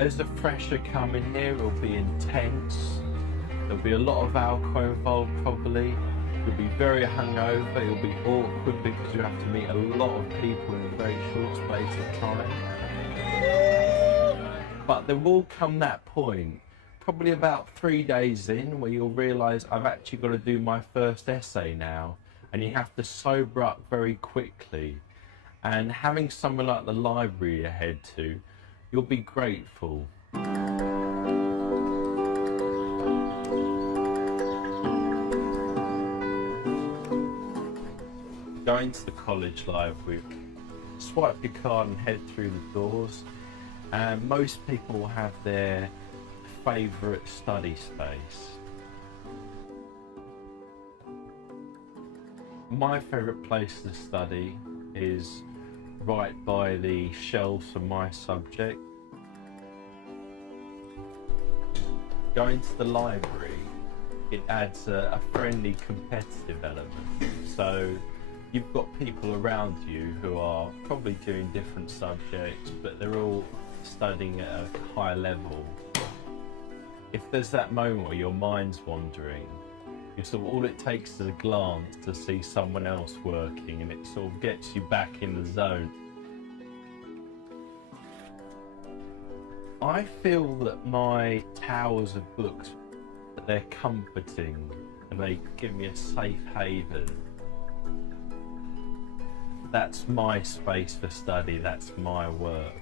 As the fresher come in here, it'll be intense. There'll be a lot of alcohol involved probably. You'll be very hungover, you'll be awkward because you have to meet a lot of people in a very short space of time. But there will come that point, probably about 3 days in, where you'll realise I've actually got to do my first essay now, and you have to sober up very quickly. And having somewhere like the library to head to, you'll be grateful. Going to the college library, swipe your card and head through the doors, and most people will have their favourite study space. My favourite place to study is right by the shelves of my subject. Going to the library, it adds a friendly competitive element. So you've got people around you who are probably doing different subjects, but they're all studying at a high level. If there's that moment where your mind's wandering, all it takes is a glance to see someone else working, and it sort of gets you back in the zone. I feel that my towers of books, that they're comforting and they give me a safe haven. That's my space for study, that's my work.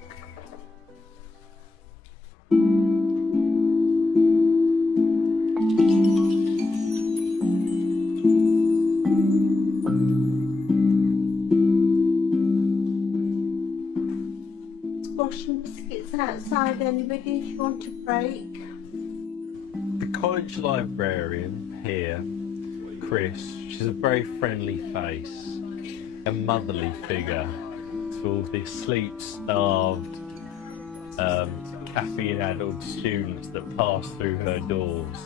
Squash and biscuits outside, anybody, if you want a break. The college librarian here, Chris, she's a very friendly face, a motherly figure to all the sleep-starved, caffeine-addled students that pass through her doors.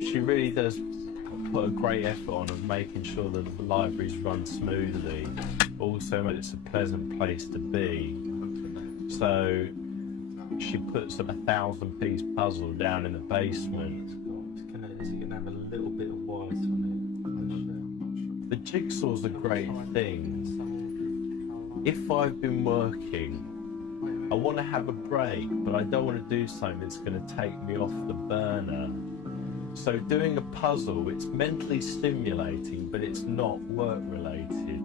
She really does put a great effort on of making sure that the libraries run smoothly, also it's a pleasant place to be. So she puts a 1,000-piece puzzle down in the basement. Is it going to have a little bit of white on it? The jigsaw's a great thing. If I've been working, I want to have a break, but I don't want to do something that's going to take me off the burner. So doing a puzzle, it's mentally stimulating, but it's not work-related.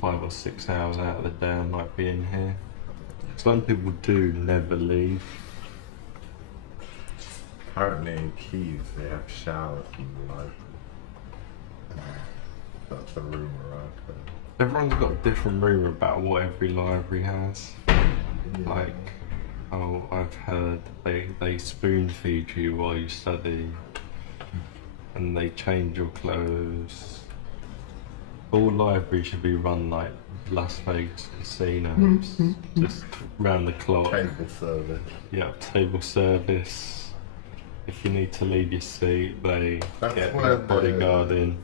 5 or 6 hours out of the day I might be in here. Some people do never leave. Apparently in Keys they have showers in the library. That's a rumour I've heard. Everyone's got a different rumour about what every library has. Yeah. Like, oh, I've heard they spoon feed you while you study, and they change your clothes. All libraries should be run like Las Vegas casinos, just round the clock. Table service. Yeah, table service. If you need to leave your seat, they get a bodyguard in.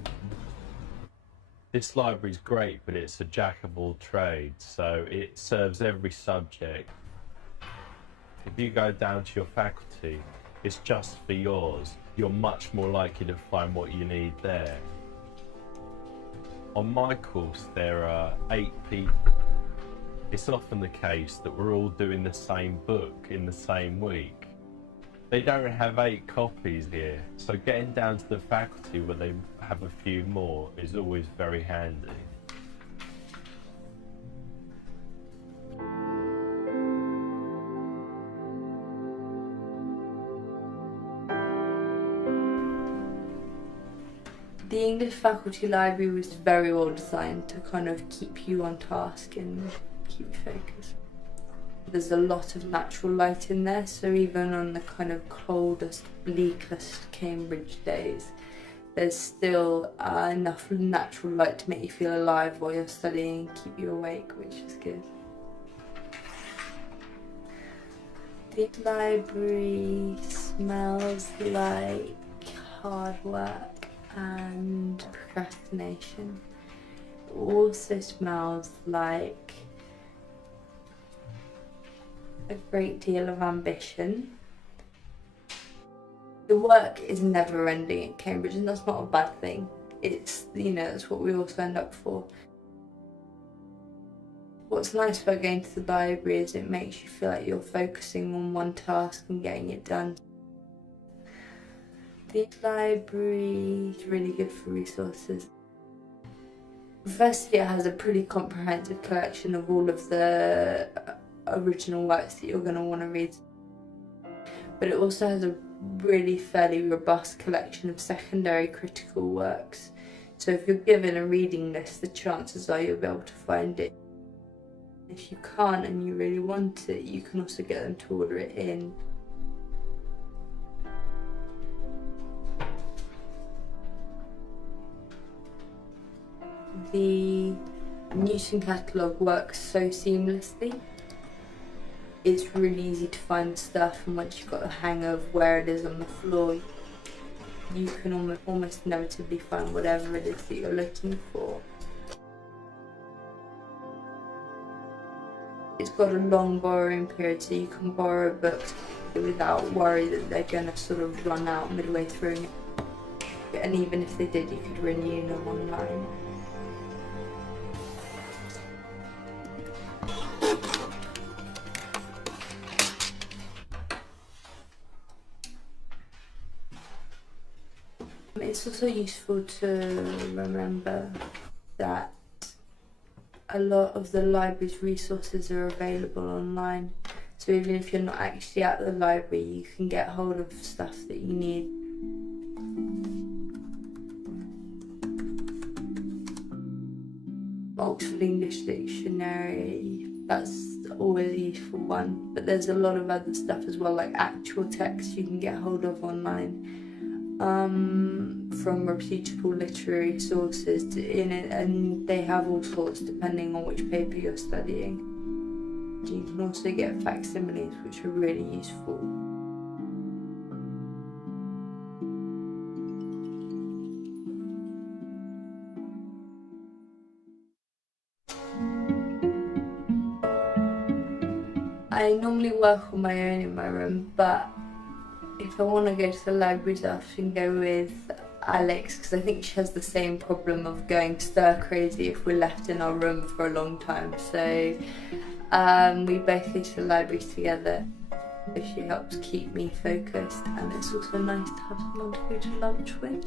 This library's great, but it's a jack of all trades, so it serves every subject. If you go down to your faculty, it's just for yours. You're much more likely to find what you need there. On my course, there are 8 people. It's often the case that we're all doing the same book in the same week. They don't have 8 copies here, so getting down to the faculty where they have a few more is always very handy. The English faculty library was very well designed to kind of keep you on task and keep you focused. There's a lot of natural light in there, so even on the kind of coldest, bleakest Cambridge days, there's still enough natural light to make you feel alive while you're studying, keep you awake, which is good. The library smells like hard work and procrastination. also smells like a great deal of ambition. The work is never ending at Cambridge, and that's not a bad thing. It's, you know, that's what we all signed up for. What's nice about going to the library is it makes you feel like you're focusing on one task and getting it done. The library is really good for resources. Firstly, it has a pretty comprehensive collection of all of the original works that you're going to want to read. But it also has a really fairly robust collection of secondary critical works. So if you're given a reading list, the chances are you'll be able to find it. If you can't and you really want it, you can also get them to order it in. The Newton catalogue works so seamlessly. It's really easy to find stuff, and once you've got the hang of where it is on the floor, you can almost inevitably find whatever it is that you're looking for. It's got a long borrowing period, so you can borrow books without worry that they're going to sort of run out midway through. And even if they did, you could renew them online. It's also useful to remember that a lot of the library's resources are available online. So even if you're not actually at the library, you can get hold of stuff that you need. Oxford English Dictionary, that's always a useful one. But there's a lot of other stuff as well, like actual texts you can get hold of online. From reputable literary sources in it, and they have all sorts depending on which paper you're studying. You can also get facsimiles, which are really useful. I normally work on my own in my room, but if I want to go to the libraries, I often go with Alex, because I think she has the same problem of going stir crazy if we're left in our room for a long time. So we both go to the libraries together. She helps keep me focused, and it's also nice to have someone to go to lunch with.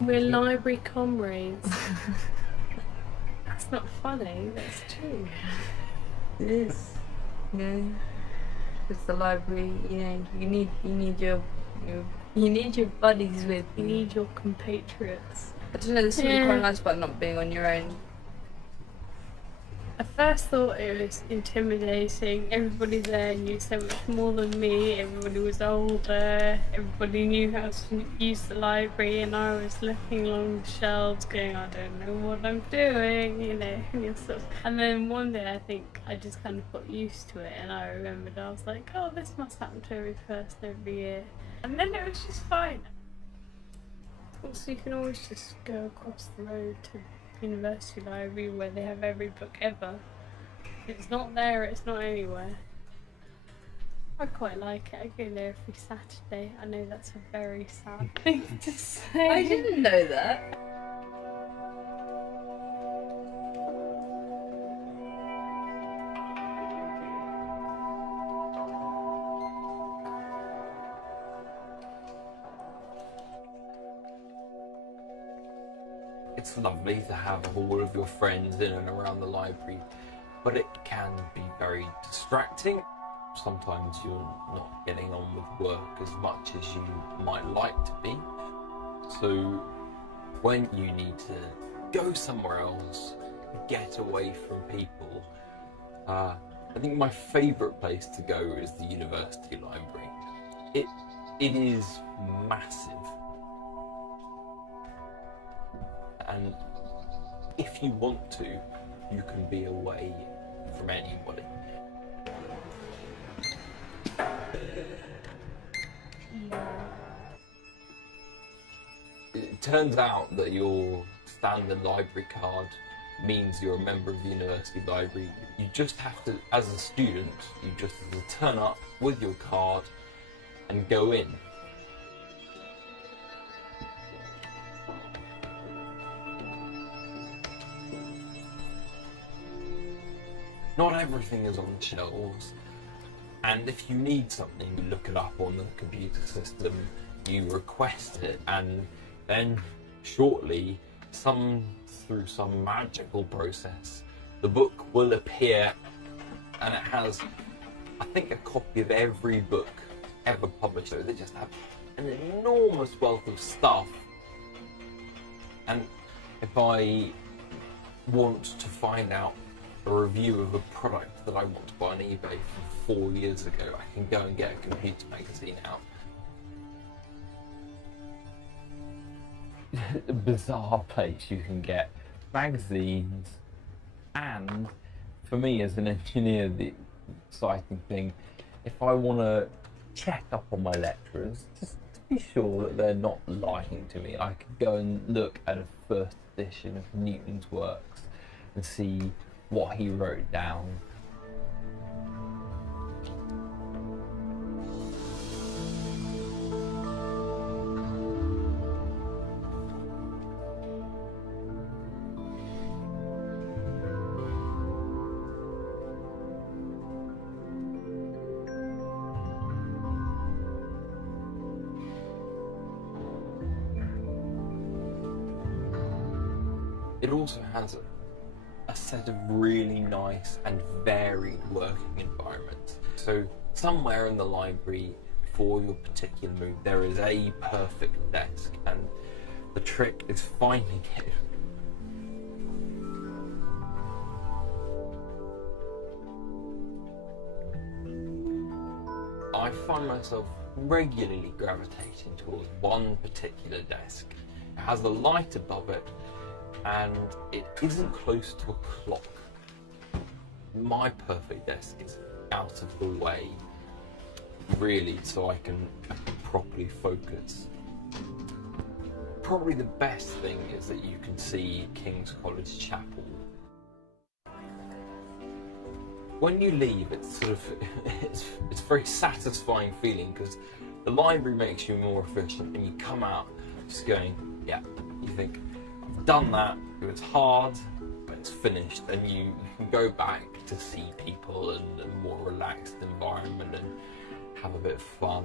We're library comrades. That's not funny, that's true. It is. You know, it's the library. You know, you need your buddies with You need your compatriots. I don't know. There's something quite nice about not being on your own. I first thought it was intimidating. Everybody there knew so much more than me. Everybody was older. Everybody knew how to use the library, and I was looking along the shelves going, I don't know what I'm doing, you know, and stuff. And then one day I think I just kind of got used to it, and I remembered, I was like, oh, this must happen to every person every year. And then it was just fine. Also, you can always just go across the road to University Library where they have every book ever. If it's not there, it's not anywhere. I quite like it. I go there every Saturday. I know that's a very sad thing to say. I didn't know that. It's lovely to have all of your friends in and around the library, but it can be very distracting. Sometimes you're not getting on with work as much as you might like to be. So when you need to go somewhere else, get away from people, I think my favourite place to go is the University Library. It is massive. And if you want to, you can be away from anybody. turns out that your standard library card means you're a member of the university library. You just have to, as a student, you just have to turn up with your card and go in. Not everything is on the shelves, and if you need something, you look it up on the computer system, you request it, and then shortly, through some magical process, the book will appear, and it has, I think, a copy of every book ever published. So they just have an enormous wealth of stuff. And if I want to find out a review of a product that I want to buy on eBay from 4 years ago, I can go and get a computer magazine out. A bizarre place you can get magazines, and for me as an engineer, the exciting thing, if I want to check up on my lecturers, just to be sure that they're not lying to me, I could go and look at a first edition of Newton's works and see what he wrote down. It also has a set of really nice and varied working environments. So somewhere in the library, for your particular mood, there is a perfect desk, and the trick is finding it. I find myself regularly gravitating towards one particular desk. It has a light above it, and it isn't close to a clock. My perfect desk is out of the way, really, so I can properly focus. Probably the best thing is that you can see King's College Chapel. When you leave, it's sort of it's a very satisfying feeling, because the library makes you more efficient, and you come out just going, yeah, you think, I've done that, it was hard, but it's finished, and you can go back to see people in a more relaxed environment and have a bit of fun.